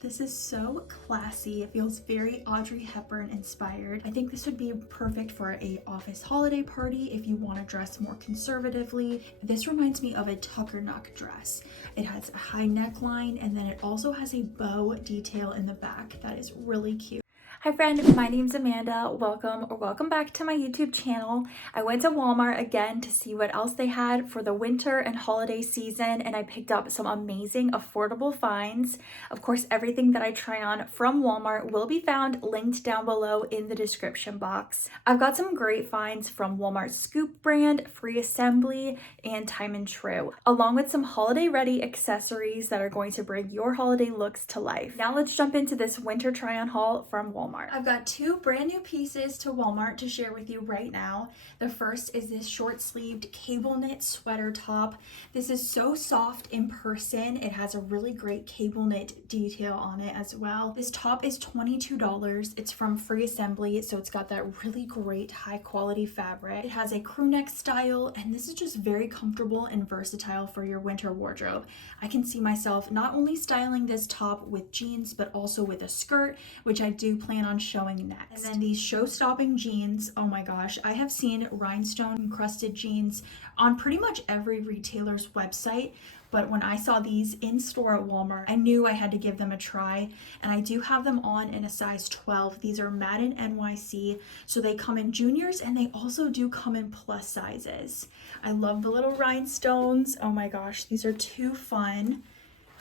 This is so classy. It feels very Audrey Hepburn inspired. I think this would be perfect for a office holiday party if you want to dress more conservatively. This reminds me of a tucker neck dress. It has a high neckline and then it also has a bow detail in the back that is really cute. Hi friend, my name's Amanda. Welcome back to my YouTube channel. I went to Walmart again to see what else they had for the winter and holiday season, and I picked up some amazing affordable finds. Of course, everything that I try on from Walmart will be found linked down below in the description box. I've got some great finds from Walmart's Scoop brand, Free Assembly, and Time and True, along with some holiday ready accessories that are going to bring your holiday looks to life. Now let's jump into this winter try on haul from Walmart. I've got two brand new pieces to Walmart to share with you right now. The first is this short sleeved cable knit sweater top. This is so soft in person. It has a really great cable knit detail on it as well. This top is $22. It's from Free Assembly, so it's got that really great high quality fabric. It has a crew neck style, and this is just very comfortable and versatile for your winter wardrobe. I can see myself not only styling this top with jeans, but also with a skirt, which I do plan on showing next. And then these show-stopping jeans, oh my gosh, I have seen rhinestone encrusted jeans on pretty much every retailer's website, but when I saw these in store at Walmart, I knew I had to give them a try, and I do have them on in a size 12. These are Madden NYC, so they come in juniors and they also do come in plus sizes. I love the little rhinestones. Oh my gosh, these are too fun.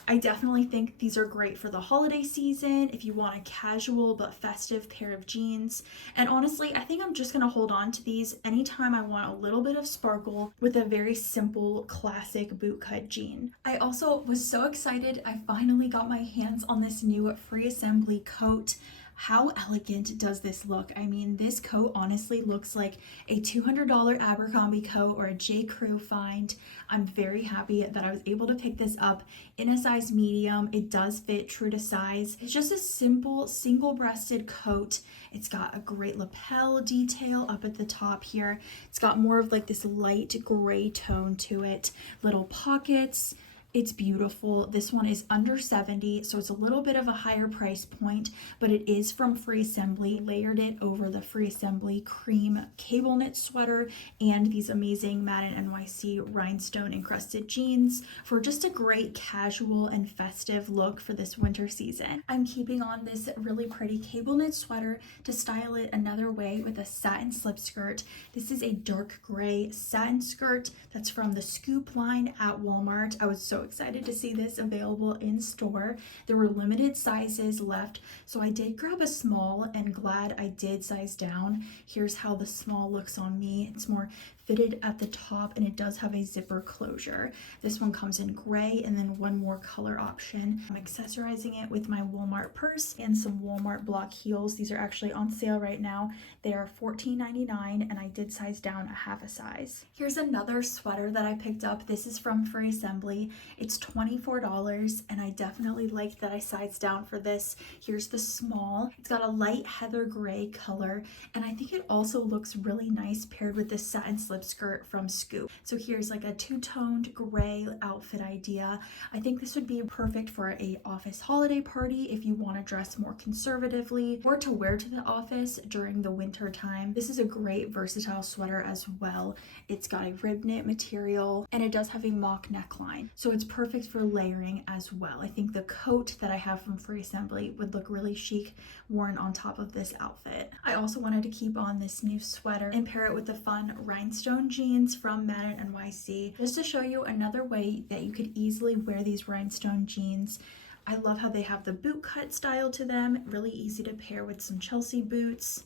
I definitely think these are great for the holiday season if you want a casual but festive pair of jeans. And honestly, I think I'm just gonna hold on to these anytime I want a little bit of sparkle with a very simple classic bootcut jean. I also was so excited I finally got my hands on this new Free Assembly coat. How elegant does this look? I mean, this coat honestly looks like a $200 Abercrombie coat or a J. Crew find. I'm very happy that I was able to pick this up in a size medium. It does fit true to size. It's just a simple single-breasted coat. It's got a great lapel detail up at the top here. It's got more of like this light gray tone to it. Little pockets. It's beautiful. This one is under $70, so it's a little bit of a higher price point, but it is from Free Assembly. Layered it over the Free Assembly cream cable knit sweater and these amazing Madden NYC rhinestone encrusted jeans for just a great casual and festive look for this winter season. I'm keeping on this really pretty cable knit sweater to style it another way with a satin slip skirt. This is a dark gray satin skirt that's from the Scoop line at Walmart. I was so excited to see this available in store. There were limited sizes left, so I did grab a small and glad I did size down. Here's how the small looks on me. It's more fitted at the top and it does have a zipper closure. This one comes in gray and then one more color option. I'm accessorizing it with my Walmart purse and some Walmart block heels. These are actually on sale right now. They are $14.99 and I did size down a half a size. Here's another sweater that I picked up. This is from Free Assembly. It's $24 and I definitely like that I sized down for this. Here's the small. It's got a light heather gray color and I think it also looks really nice paired with this satin slip skirt from Scoop. So here's like a two-toned gray outfit idea. I think this would be perfect for a office holiday party if you want to dress more conservatively or to wear to the office during the winter time. This is a great versatile sweater as well. It's got a rib knit material and it does have a mock neckline. So it's perfect for layering as well. I think the coat that I have from Free Assembly would look really chic worn on top of this outfit. I also wanted to keep on this new sweater and pair it with the fun rhinestone jeans from Madden NYC, just to show you another way that you could easily wear these rhinestone jeans. I love how they have the boot cut style to them, really easy to pair with some Chelsea boots.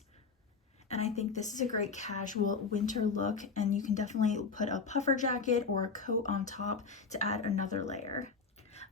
And I think this is a great casual winter look, and you can definitely put a puffer jacket or a coat on top to add another layer.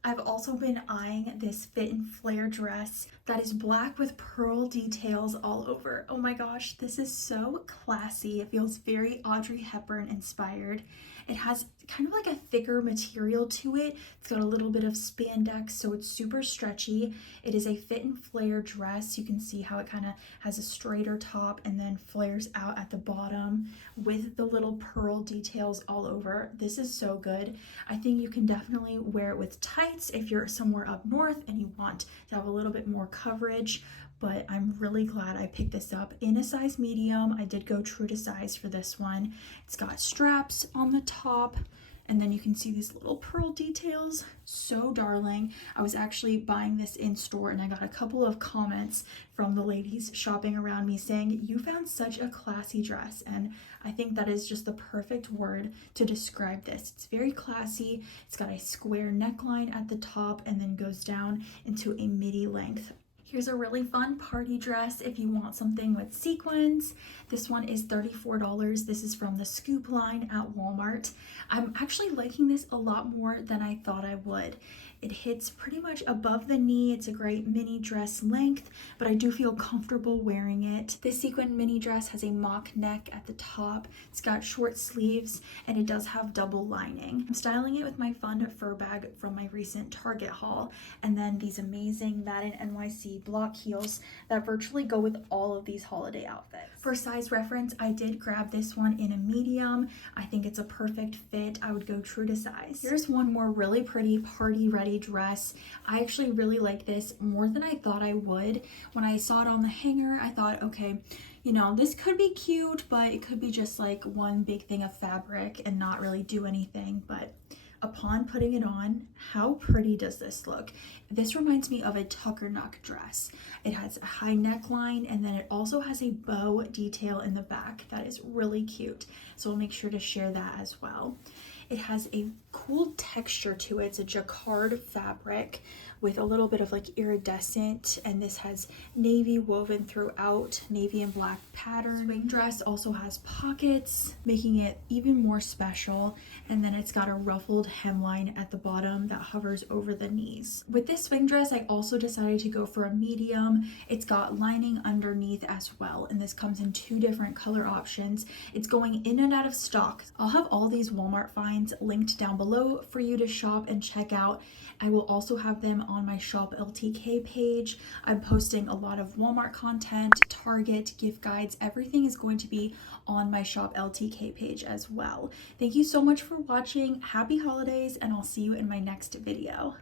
I've also been eyeing this fit and flare dress that is black with pearl details all over. Oh my gosh, this is so classy. It feels very Audrey Hepburn inspired. It has kind of like a thicker material to it. It's got a little bit of spandex, so it's super stretchy. It is a fit and flare dress. You can see how it kind of has a straighter top and then flares out at the bottom with the little pearl details all over. This is so good. I think you can definitely wear it with tights if you're somewhere up north and you want to have a little bit more coverage, but I'm really glad I picked this up in a size medium. I did go true to size for this one. It's got straps on the top, and then you can see these little pearl details. So darling. I was actually buying this in store and I got a couple of comments from the ladies shopping around me saying, "You found such a classy dress." And I think that is just the perfect word to describe this. It's very classy. It's got a square neckline at the top and then goes down into a midi length. Here's a really fun party dress if you want something with sequins. This one is $34. This is from the Scoop line at Walmart. I'm actually liking this a lot more than I thought I would. It hits pretty much above the knee. It's a great mini dress length, but I do feel comfortable wearing it. This sequin mini dress has a mock neck at the top. It's got short sleeves and it does have double lining. I'm styling it with my fun fur bag from my recent Target haul, and then these amazing Madden NYC block heels that virtually go with all of these holiday outfits. For size reference, I did grab this one in a medium. I think it's a perfect fit. I would go true to size. Here's one more really pretty party ready dress. I actually really like this more than I thought I would. When I saw it on the hanger, I thought, okay, you know, this could be cute, but it could be just like one big thing of fabric and not really do anything. But upon putting it on, how pretty does this look? This reminds me of a tucker neck dress. It has a high neckline and then it also has a bow detail in the back that is really cute. So I'll make sure to share that as well. It has a cool texture to it. It's a jacquard fabric with a little bit of like iridescent, and this has navy woven throughout, navy and black pattern. Swing dress also has pockets, making it even more special, and then it's got a ruffled hemline at the bottom that hovers over the knees. With this swing dress, I also decided to go for a medium. It's got lining underneath as well, and this comes in 2 different color options. It's going in and out of stock. I'll have all these Walmart finds linked down below for you to shop and check out. I will also have them on my Shop LTK page. I'm posting a lot of Walmart content, Target, gift guides. Everything is going to be on my Shop LTK page as well. Thank you so much for watching. Happy holidays, and I'll see you in my next video.